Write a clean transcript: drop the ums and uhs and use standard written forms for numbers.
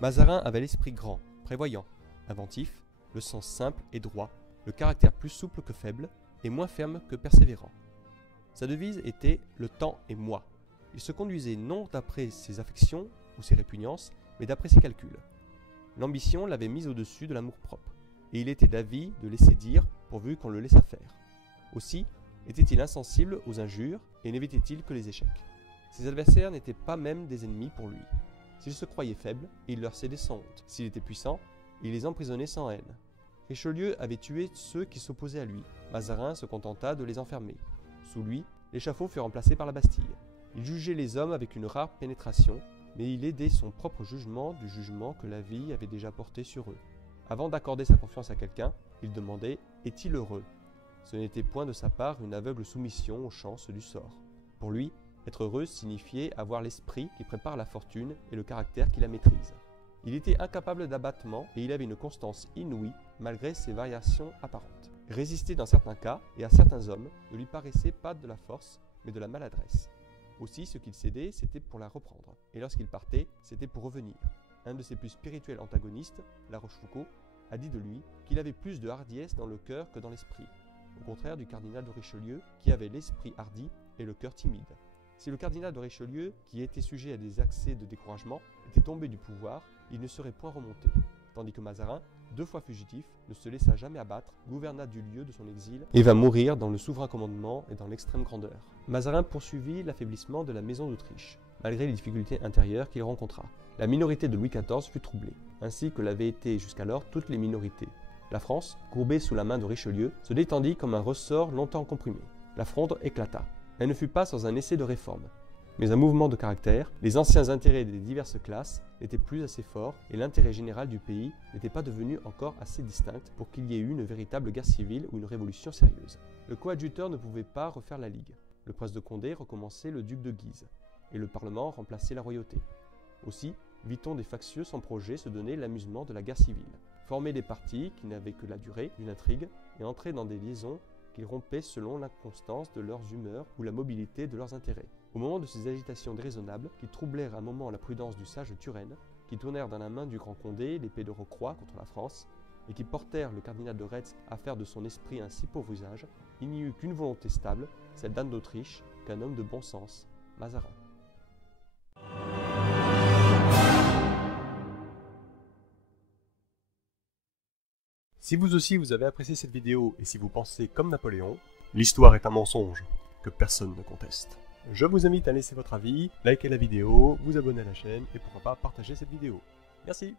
Mazarin avait l'esprit grand, prévoyant, inventif, le sens simple et droit, le caractère plus souple que faible et moins ferme que persévérant. Sa devise était « Le temps est moi ». Il se conduisait non d'après ses affections ou ses répugnances, mais d'après ses calculs. L'ambition l'avait mis au-dessus de l'amour-propre, et il était d'avis de laisser dire pourvu qu'on le laissât faire. Aussi était-il insensible aux injures et n'évitait-il que les échecs. Ses adversaires n'étaient pas même des ennemis pour lui. S'il se croyait faible, il leur cédait sans honte. S'il était puissant, il les emprisonnait sans haine. Richelieu avait tué ceux qui s'opposaient à lui. Mazarin se contenta de les enfermer. Sous lui, l'échafaud fut remplacé par la Bastille. Il jugeait les hommes avec une rare pénétration, mais il aidait son propre jugement du jugement que la vie avait déjà porté sur eux. Avant d'accorder sa confiance à quelqu'un, il demandait « Est-il heureux ?» Ce n'était point de sa part une aveugle soumission aux chances du sort. Pour lui, être heureux signifiait avoir l'esprit qui prépare la fortune et le caractère qui la maîtrise. Il était incapable d'abattement et il avait une constance inouïe malgré ses variations apparentes. Résister dans certains cas et à certains hommes ne lui paraissait pas de la force, mais de la maladresse. Aussi, ce qu'il cédait, c'était pour la reprendre, et lorsqu'il partait, c'était pour revenir. Un de ses plus spirituels antagonistes, La Rochefoucauld, a dit de lui qu'il avait plus de hardiesse dans le cœur que dans l'esprit, au contraire du cardinal de Richelieu, qui avait l'esprit hardi et le cœur timide. Si le cardinal de Richelieu, qui était sujet à des accès de découragement, était tombé du pouvoir, il ne serait point remonté, tandis que Mazarin, 2 fois fugitif, ne se laissa jamais abattre, gouverna du lieu de son exil et va mourir dans le souverain commandement et dans l'extrême grandeur. Mazarin poursuivit l'affaiblissement de la maison d'Autriche, malgré les difficultés intérieures qu'il rencontra. La minorité de Louis XIV fut troublée, ainsi que l'avaient été jusqu'alors toutes les minorités. La France, courbée sous la main de Richelieu, se détendit comme un ressort longtemps comprimé. La Fronde éclata. Elle ne fut pas sans un essai de réforme, mais un mouvement de caractère. Les anciens intérêts des diverses classes n'étaient plus assez forts et l'intérêt général du pays n'était pas devenu encore assez distinct pour qu'il y ait eu une véritable guerre civile ou une révolution sérieuse. Le coadjuteur ne pouvait pas refaire la Ligue. Le prince de Condé recommençait le duc de Guise et le Parlement remplaçait la royauté. Aussi, vit-on des factieux sans projet se donner l'amusement de la guerre civile, former des partis qui n'avaient que la durée d'une intrigue et entrer dans des liaisons qu'ils rompaient selon l'inconstance de leurs humeurs ou la mobilité de leurs intérêts. Au moment de ces agitations déraisonnables, qui troublèrent un moment la prudence du sage Turenne, qui tournèrent dans la main du grand Condé l'épée de Rocroi contre la France, et qui portèrent le cardinal de Retz à faire de son esprit un si pauvre usage, il n'y eut qu'une volonté stable, celle d'Anne d'Autriche, qu'un homme de bon sens, Mazarin. Si vous aussi vous avez apprécié cette vidéo et si vous pensez comme Napoléon, l'histoire est un mensonge que personne ne conteste. Je vous invite à laisser votre avis, liker la vidéo, vous abonner à la chaîne et pourquoi pas partager cette vidéo. Merci.